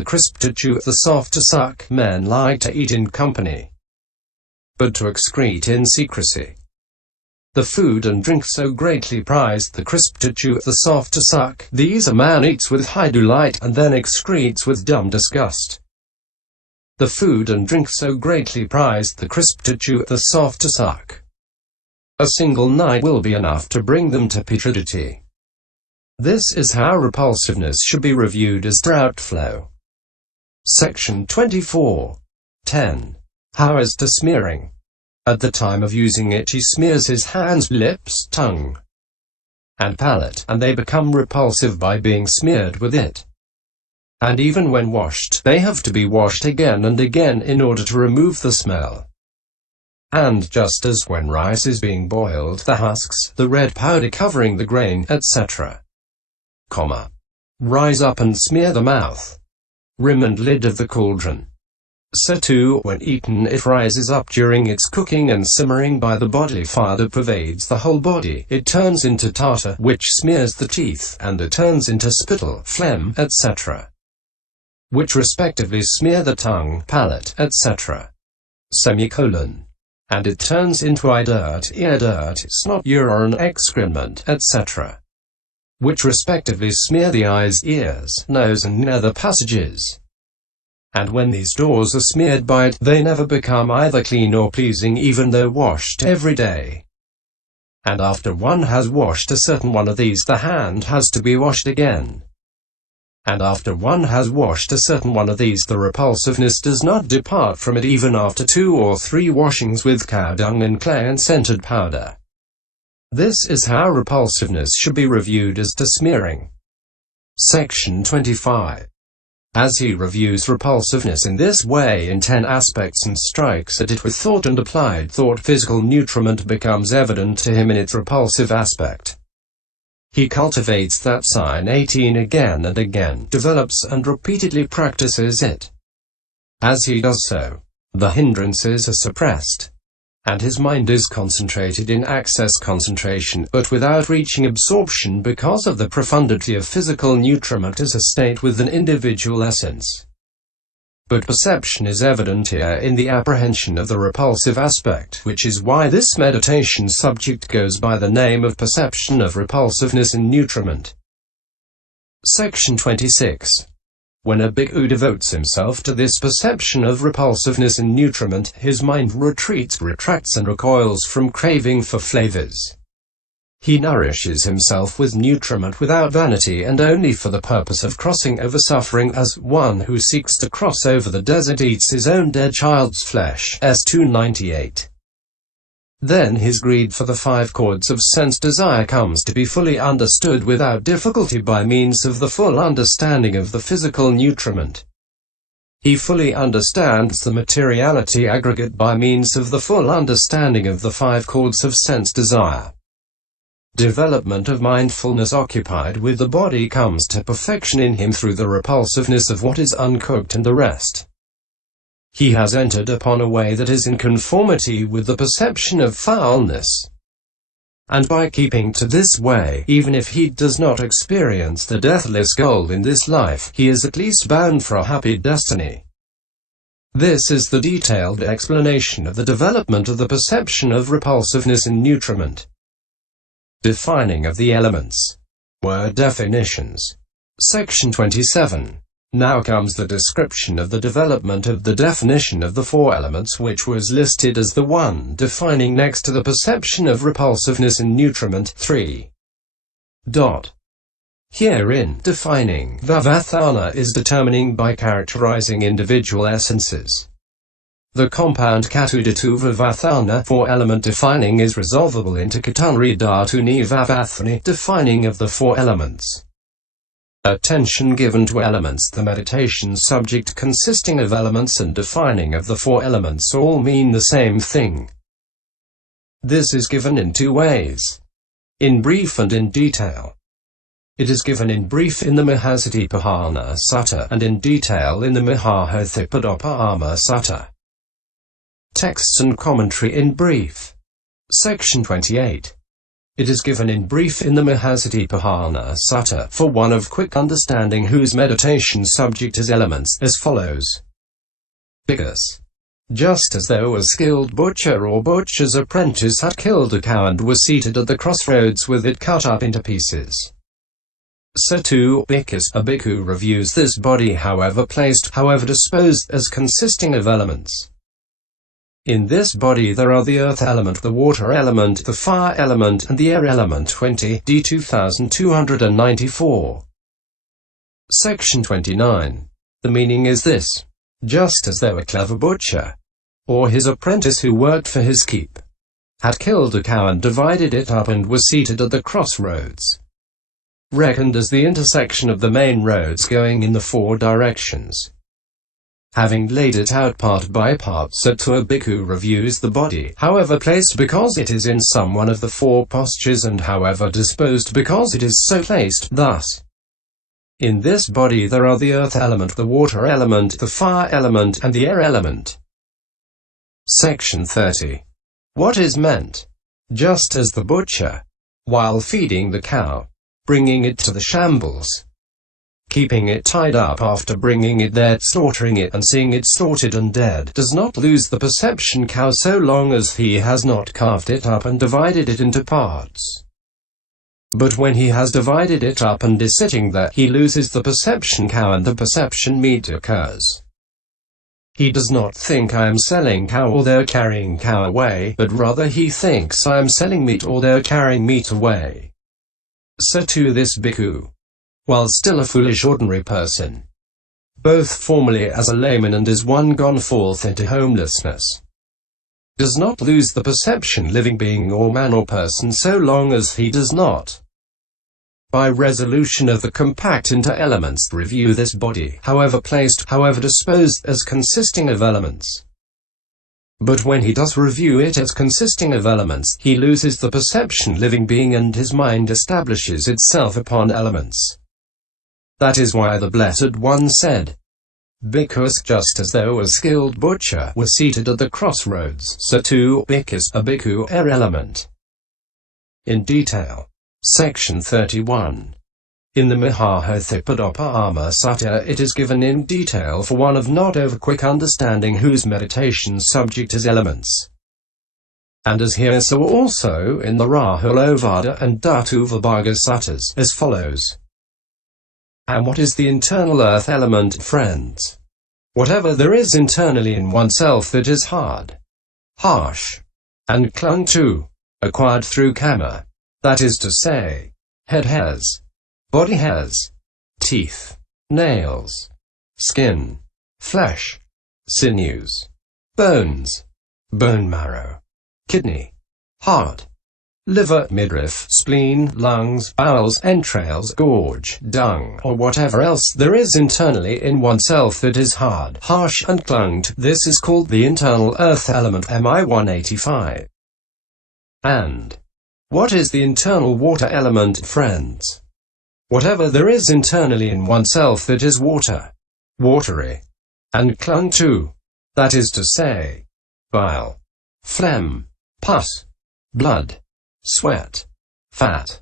the crisp to chew, the soft to suck. Men like to eat in company, but to excrete in secrecy. The food and drink so greatly prized, the crisp to chew, the soft to suck, these a man eats with high delight, and then excretes with dumb disgust. The food and drink so greatly prized, the crisp to chew, the soft to suck. A single night will be enough to bring them to putridity. This is how repulsiveness should be reviewed as drought flow. Section 24. 10. How as to smearing. At the time of using it, he smears his hands, lips, tongue, and palate, and they become repulsive by being smeared with it. And even when washed, they have to be washed again and again in order to remove the smell. And just as when rice is being boiled, the husks, the red powder covering the grain, etc., rise up and smear the mouth, rim and lid of the cauldron. So too, when eaten, it rises up during its cooking and simmering by the bodily fire that pervades the whole body. It turns into tartar, which smears the teeth, and it turns into spittle, phlegm, etc., which respectively smear the tongue, palate, etc. And it turns into eye dirt, ear dirt, snot, urine, excrement, etc., which respectively smear the eyes, ears, nose and nether passages. And when these doors are smeared by it, they never become either clean or pleasing, even though washed every day. And after one has washed a certain one of these, the hand has to be washed again. And after one has washed a certain one of these, the repulsiveness does not depart from it even after 2 or 3 washings with cow dung and clay and scented powder. This is how repulsiveness should be reviewed as to smearing. Section 25. As he reviews repulsiveness in this way in 10 aspects and strikes at it with thought and applied thought, physical nutriment becomes evident to him in its repulsive aspect. He cultivates that sign 18 again and again, develops and repeatedly practices it. As he does so, the hindrances are suppressed, and his mind is concentrated in access concentration, but without reaching absorption because of the profundity of physical nutriment as a state with an individual essence. But perception is evident here in the apprehension of the repulsive aspect, which is why this meditation subject goes by the name of perception of repulsiveness in nutriment. Section 26. When a bhikkhu devotes himself to this perception of repulsiveness in nutriment, his mind retreats, retracts and recoils from craving for flavors. He nourishes himself with nutriment without vanity and only for the purpose of crossing over suffering, as one who seeks to cross over the desert eats his own dead child's flesh. S298. Then his greed for the 5 chords of sense desire comes to be fully understood without difficulty by means of the full understanding of the physical nutriment. He fully understands the materiality aggregate by means of the full understanding of the 5 chords of sense desire. Development of mindfulness occupied with the body comes to perfection in him through the repulsiveness of what is uncooked and the rest. He has entered upon a way that is in conformity with the perception of foulness. And by keeping to this way, even if he does not experience the deathless goal in this life, he is at least bound for a happy destiny. This is the detailed explanation of the development of the perception of repulsiveness in nutriment. Defining of the elements. Word definitions. Section 27. Now comes the description of the development of the definition of the 4 elements, which was listed as the one defining next to the perception of repulsiveness in nutriment. 3. Herein, defining Vavatthana is determining by characterizing individual essences. The compound Katudhatu Vavatthana, 4-element defining, is resolvable into Katunri Dhatuni Vavathani, defining of the 4 elements. Attention given to elements. The meditation subject consisting of elements and defining of the 4 elements all mean the same thing. This is given in 2 ways. In brief and in detail. It is given in brief in the Mahasatipahana Sutta, and in detail in the Mahahothapadaparama Sutta. Texts and commentary in brief. Section 28. It is given in brief in the Mahasatipahana Sutta for one of quick understanding whose meditation subject is elements, as follows. Bhikkhus. Just as though a skilled butcher or butcher's apprentice had killed a cow and was seated at the crossroads with it cut up into pieces, so too, bhikkhus, a bhikkhu reviews this body however placed, however disposed, as consisting of elements. In this body there are the earth element, the water element, the fire element, and the air element. 20 D 2294. Section 29. The meaning is this. Just as though a clever butcher, or his apprentice who worked for his keep, had killed a cow and divided it up and was seated at the crossroads, reckoned as the intersection of the main roads going in the four directions, having laid it out part by part, so too a bhikkhu reviews the body, however placed because it is in some one of the four postures, and however disposed because it is so placed, thus. In this body there are the earth element, the water element, the fire element, and the air element. Section 30. What is meant? Just as the butcher, while feeding the cow, bringing it to the shambles, keeping it tied up after bringing it there, slaughtering it and seeing it slaughtered and dead, does not lose the perception cow so long as he has not carved it up and divided it into parts. But when he has divided it up and is sitting there, he loses the perception cow and the perception meat occurs. He does not think I am selling cow or they're carrying cow away, but rather he thinks I am selling meat or they're carrying meat away. So too this bhikkhu, while still a foolish ordinary person, both formally as a layman and as one gone forth into homelessness, does not lose the perception living being or man or person so long as he does not, by resolution of the compact into elements, review this body, however placed, however disposed, as consisting of elements. But when he does review it as consisting of elements, he loses the perception living being and his mind establishes itself upon elements. That is why the Blessed One said, Bhikkhus, just as though a skilled butcher was seated at the crossroads, so too, bhikkhus, a bhikkhu, air element. In detail. Section 31. In the Mahasatipahana Sutta it is given in detail for one of not over quick understanding whose meditation subject is elements. And as here so also in the Rahulovada and Dhatuvibhaga Suttas, as follows. And what is the internal earth element, friends? Whatever there is internally in oneself that is hard, harsh, and clung to, acquired through karma, that is to say, head has, body has, teeth, nails, skin, flesh, sinews, bones, bone marrow, kidney, heart, liver, midriff, spleen, lungs, bowels, entrails, gorge, dung, or whatever else there is internally in oneself that is hard, harsh, and clung to, this is called the internal earth element, MI 185. And what is the internal water element, friends? Whatever there is internally in oneself that is water, watery, and clung to, that is to say, bile, phlegm, pus, blood, sweat, fat,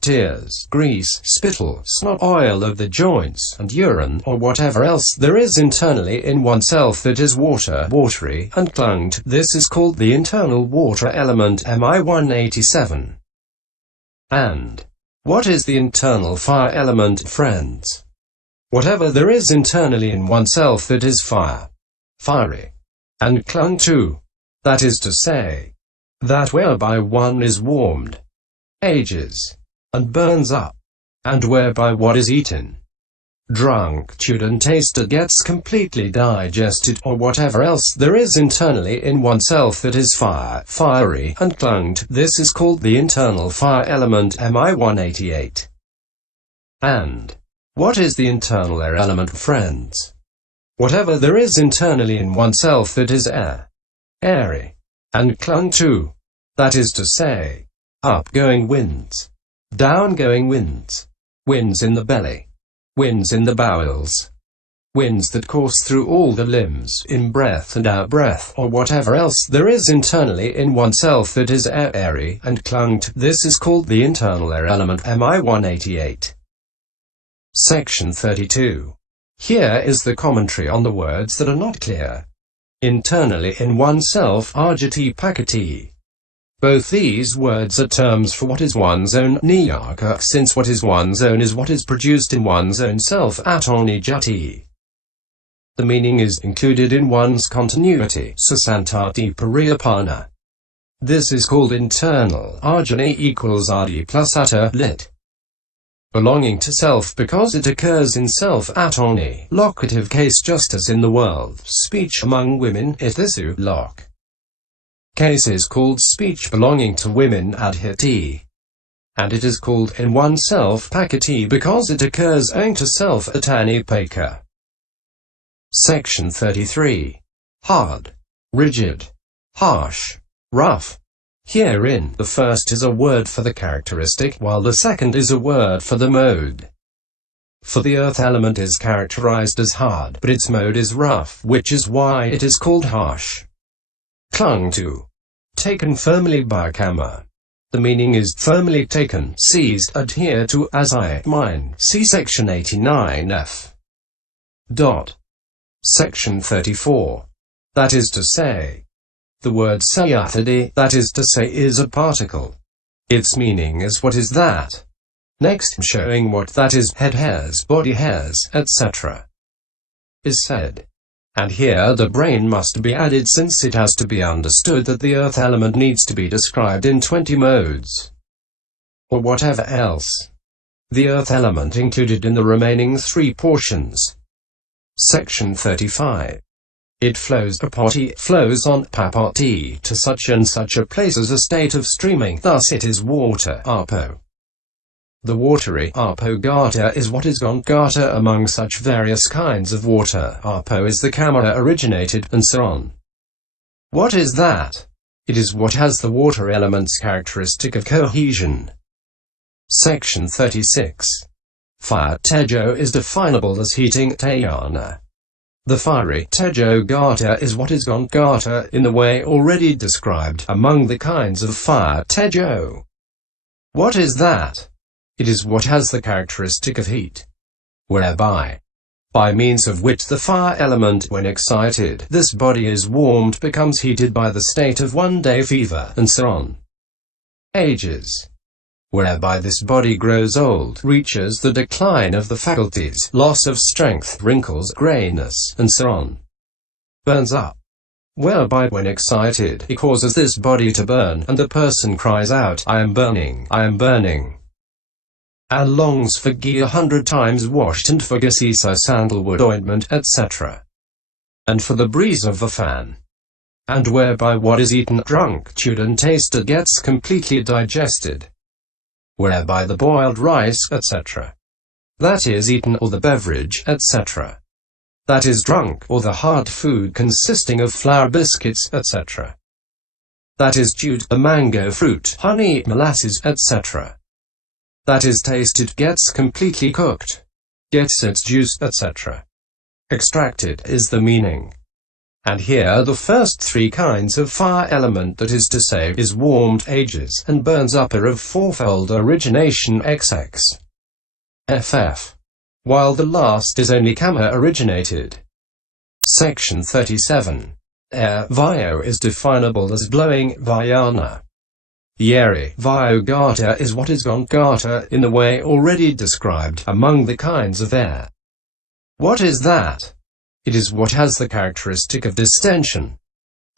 tears, grease, spittle, snot, oil of the joints, and urine, or whatever else there is internally in oneself that is water, watery, and clung to, this is called the internal water element, MI 187. And what is the internal fire element, friends? Whatever there is internally in oneself that is fire, fiery, and clung to, that is to say, that whereby one is warmed, ages, and burns up, and whereby what is eaten, drunk, chewed and tasted gets completely digested, or whatever else there is internally in oneself that is fire, fiery, and clung to, this is called the internal fire element, MI 188. And what is the internal air element, friends? Whatever there is internally in oneself that is air, airy, and clung to, that is to say, upgoing winds, downgoing winds, winds in the belly, winds in the bowels, winds that course through all the limbs, in breath and out-breath, or whatever else there is internally in oneself that is airy and clung to. This is called the internal air element. MI 188. Section 32. Here is the commentary on the words that are not clear. Internally in oneself, ajati pakati. Both these words are terms for what is one's own niyaka, since what is one's own is what is produced in one's own self, atoni jati. The meaning is included in one's continuity, sasantati pariyapana. This is called internal. Ajani equals adi plus atta, lit. Belonging to self because it occurs in self, atoni. Locative case just as in the world. Speech among women, itisu, loc. Case is called speech belonging to women, adhiti. And it is called in oneself, pakati, because it occurs owing to self, atani peka. Section 33. Hard, rigid, harsh, rough. Herein, the first is a word for the characteristic, while the second is a word for the mode. For the earth element is characterized as hard, but its mode is rough, which is why it is called harsh. Clung to. Taken firmly by kama. The meaning is firmly taken, seized, adhere to, as I, mine. See section 89F. Section 34. That is to say. The word sayathadi, that is to say, is a particle. Its meaning is what is that. Next, showing what that is, head hairs, body hairs, etc. is said. And here the brain must be added, since it has to be understood that the earth element needs to be described in 20 modes. Or whatever else. The earth element included in the remaining 3 portions. Section 35. It flows apati, flows on papati, to such and such a place as a state of streaming, thus it is water, apo. The watery, apogata, is what is gata among such various kinds of water, apo is the kama originated, and so on. What is that? It is what has the water element's characteristic of cohesion. Section 36. Fire tejo is definable as heating tayana. The fiery tejo gata is what is gata in the way already described among the kinds of fire tejo. What is that? It is what has the characteristic of heat, whereby, by means of which the fire element, when excited, this body is warmed, becomes heated by the state of one-day fever, and so on. Ages. Whereby this body grows old, reaches the decline of the faculties, loss of strength, wrinkles, grayness, and so on. Burns up. Whereby when excited, it causes this body to burn, and the person cries out, I am burning, I am burning. And longs for ghee 100 times washed, and for gasisa sandalwood ointment, etc. And for the breeze of the fan. And whereby what is eaten, drunk, chewed and tasted gets completely digested. Whereby the boiled rice, etc. that is eaten, or the beverage, etc. that is drunk, or the hard food consisting of flour, biscuits, etc. that is chewed, the mango fruit, honey, molasses, etc. that is tasted, gets completely cooked, gets its juice, etc. extracted, is the meaning. And here the first 3 kinds of fire element, that is to say, is warmed, ages, and burns up, are of fourfold origination, XX, FF, while the last is only kama originated. Section 37. Air, vayo, is definable as blowing, vayana. The airy, vayogata, is what is gata in the way already described among the kinds of air. What is that? It is what has the characteristic of distension.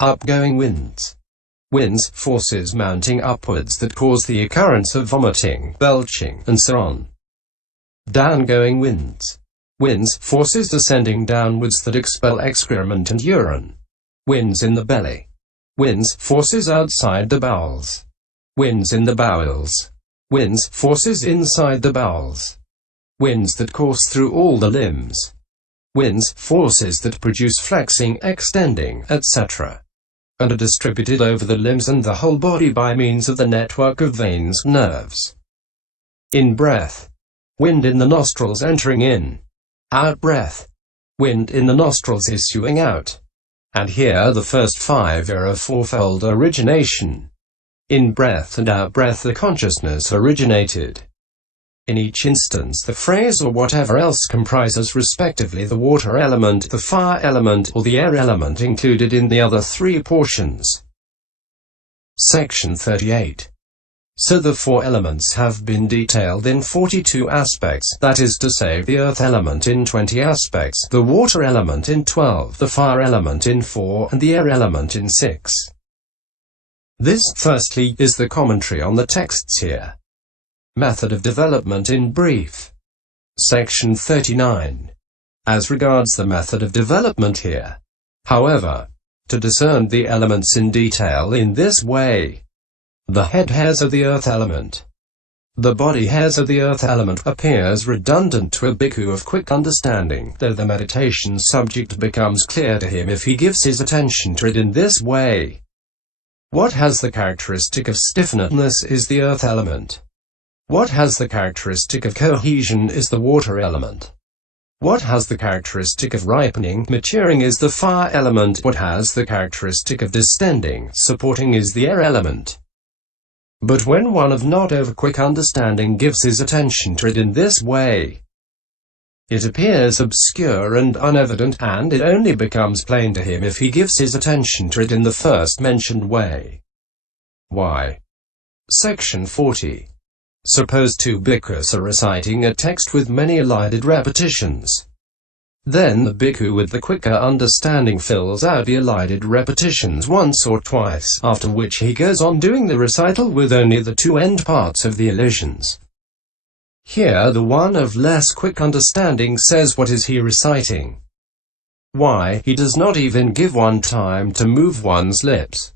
Upgoing winds. Winds, forces mounting upwards that cause the occurrence of vomiting, belching, and so on. Downgoing winds. Winds, forces descending downwards that expel excrement and urine. Winds in the belly. Winds, forces outside the bowels. Winds in the bowels. Winds, forces inside the bowels. Winds that course through all the limbs. Winds, forces that produce flexing, extending, etc. and are distributed over the limbs and the whole body by means of the network of veins, nerves. In breath. Wind in the nostrils entering in. Out breath. wind in the nostrils issuing out. And here the first 5 are of fourfold origination. In breath and out-breath the consciousness originated. In each instance the phrase or whatever else comprises respectively the water element, the fire element, or the air element included in the other 3 portions. Section 38. So the 4 elements have been detailed in 42 aspects, that is to say, the earth element in 20 aspects, the water element in 12, the fire element in 4, and the air element in 6. This, firstly, is the commentary on the texts here. Method of development in brief. Section 39. As regards the method of development here, however, to discern the elements in detail in this way: the head hairs of the earth element, the body hairs of the earth element, appears redundant to a bhikkhu of quick understanding, though the meditation subject becomes clear to him if he gives his attention to it in this way. What has the characteristic of stiffness is the earth element. What has the characteristic of cohesion is the water element. What has the characteristic of ripening, maturing is the fire element. What has the characteristic of distending, supporting is the air element. But when one of not over quick understanding gives his attention to it in this way, it appears obscure and unevident, and it only becomes plain to him if he gives his attention to it in the first mentioned way. Why? Section 40. Suppose 2 bhikkhus are reciting a text with many elided repetitions. Then the bhikkhu with the quicker understanding fills out the elided repetitions once or twice, after which he goes on doing the recital with only the 2 end parts of the elisions. Here the one of less quick understanding says, what is he reciting? Why, he does not even give one time to move one's lips.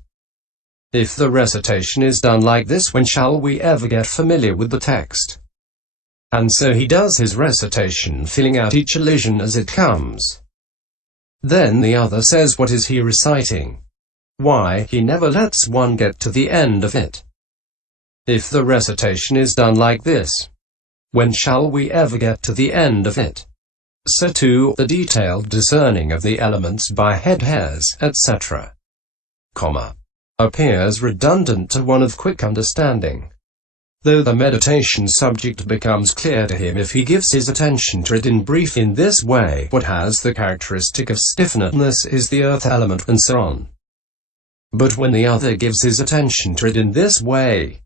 If the recitation is done like this, when shall we ever get familiar with the text? And so he does his recitation, filling out each elision as it comes. Then the other says, what is he reciting? Why, he never lets one get to the end of it. If the recitation is done like this, when shall we ever get to the end of it? So too, the detailed discerning of the elements by head hairs, etc., appears redundant to one of quick understanding, though the meditation subject becomes clear to him if he gives his attention to it in brief in this way: what has the characteristic of stiffness is the earth element, and so on. But when the other gives his attention to it in this way,